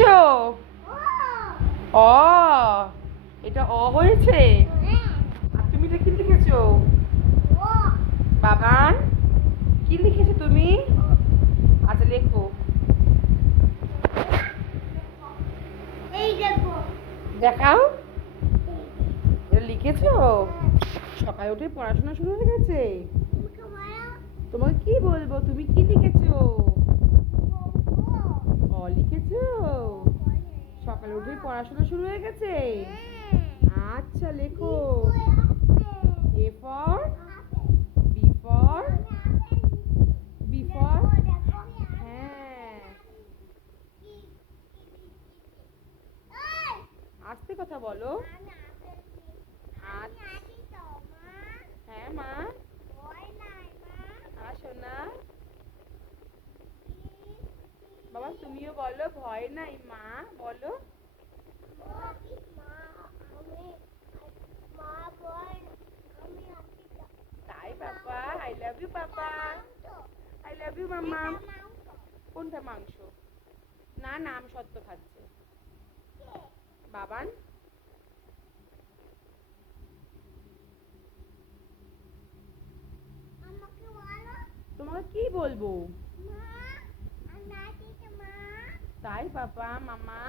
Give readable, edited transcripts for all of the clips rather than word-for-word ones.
লিখছো? অ, এটা অ হয়েছে। আর তুমি এটা কি লিখেছো? বাবান, কি লিখেছো তুমি? আচ্ছা লেখো। দেখাও, এটা লিখেছো? সকালে উঠে পড়াশোনা শুরু হয়ে গেছে। তোমাকে কি বলবো, তুমি কি লিখেছো? অ লিখেছো? সকালে উঠে পড়াশোনা শুরু হয়ে গেছে। আচ্ছা লেখো। A for B for B for হ্যাঁ, আস্তে কথা বলো। আচ্ছা, হ্যাঁ মা। সোনা, বাবা তুমিও বলো, ভয় নাই মা, বলো। তাই papa, I love you papa, I love you mamma. কোনটা মাংস? না না, আমি সত্য খাচ্ছে। বাবান, তোমাকে কি বলবো? তাই পাপা, মামা।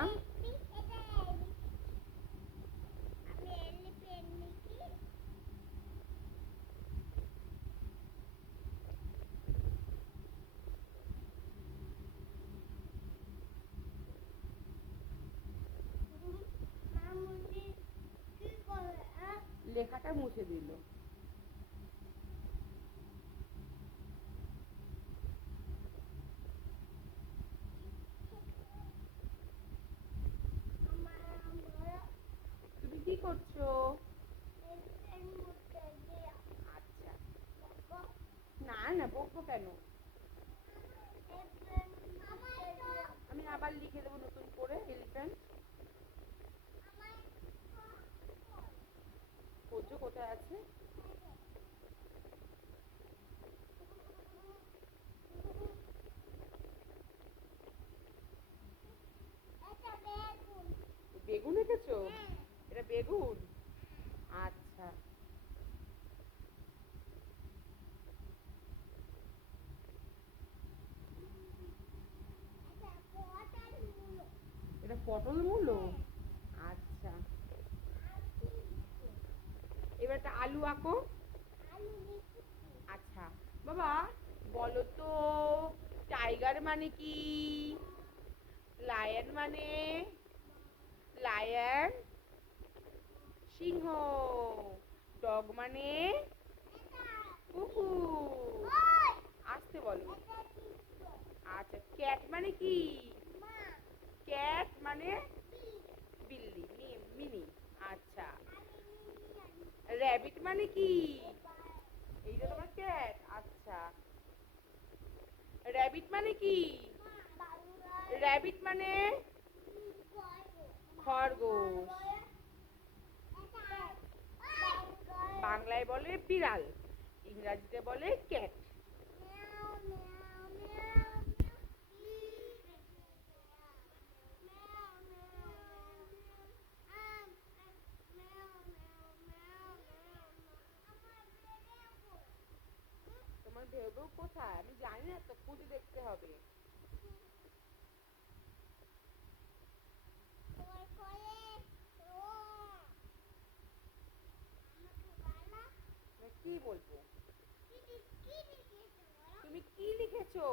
লেখাটা মুছে দিল। তুমি কি করছো? আচ্ছা, না না বকবো কেন? আমি আবার লিখে দেবো নতুন করে এলিফ্যান্ট। খোঁজো কোথায় আছে। বেগুন এঁকেছো? এটা বেগুন? আচ্ছা, এটা পটল মূলো? আচ্ছা, এবার একটা আলু আঁকো। আচ্ছা বাবা, বলো তো টাইগার মানে কি? লায়ন মানে? লায়ন সিংহ। ডগ মানে? কুকুর। আসতে বলো। আচ্ছা, ক্যাট মানে কি? ক্যাট মানে? বিল্লি, মিনি। আচ্ছা, র্যাবিট মানে কি? এইটা তোমার ক্যাট। আচ্ছা, র্যাবিট মানে কি? র্যাবিট মানে? খরগোশ। বাংলায় বলে বিড়াল, ইংরাজিতে বলে ক্যাট। তোমার ভেবেও কোথায় আমি জানি না তো, খুঁজে দেখতে হবে। কি বলবো? তুমি কি লিখেছো?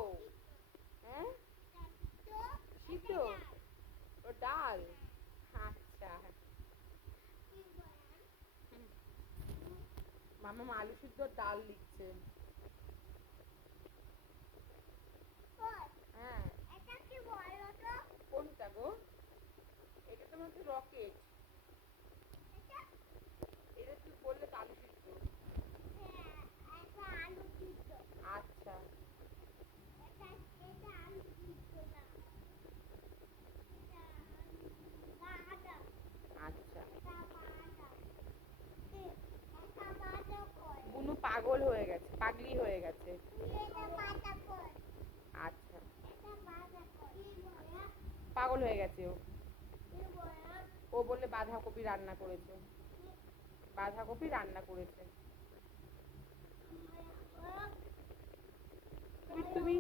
হ্যাঁ, সিদ্ধ? ও ডাল? আচ্ছা, মামা আলু সিদ্ধ ডাল লিখছে। হ্যাঁ, কোনটা গো? এটা তো হচ্ছে রকেট। এটা তুই বললে তো আলু সিদ্ধ। আচ্ছা, আচ্ছা, বুনু পাগল হয়ে গেছে, পাগলি হয়ে গেছে। আচ্ছা, পাগল পাগল হয়ে গেছে ও। ও বললে বাঁধাকপি রান্না করেছে, বাঁধাকপি রান্না করেছে। তুমি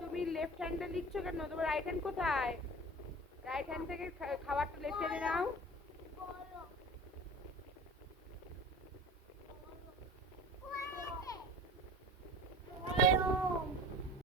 তুমি লেফট হ্যান্ডে লিখছো কেন? তোমার রাইট হ্যান্ড কোথায়? রাইট হ্যান্ড থেকে খাবারটা লেফট হ্যান্ডে নাও।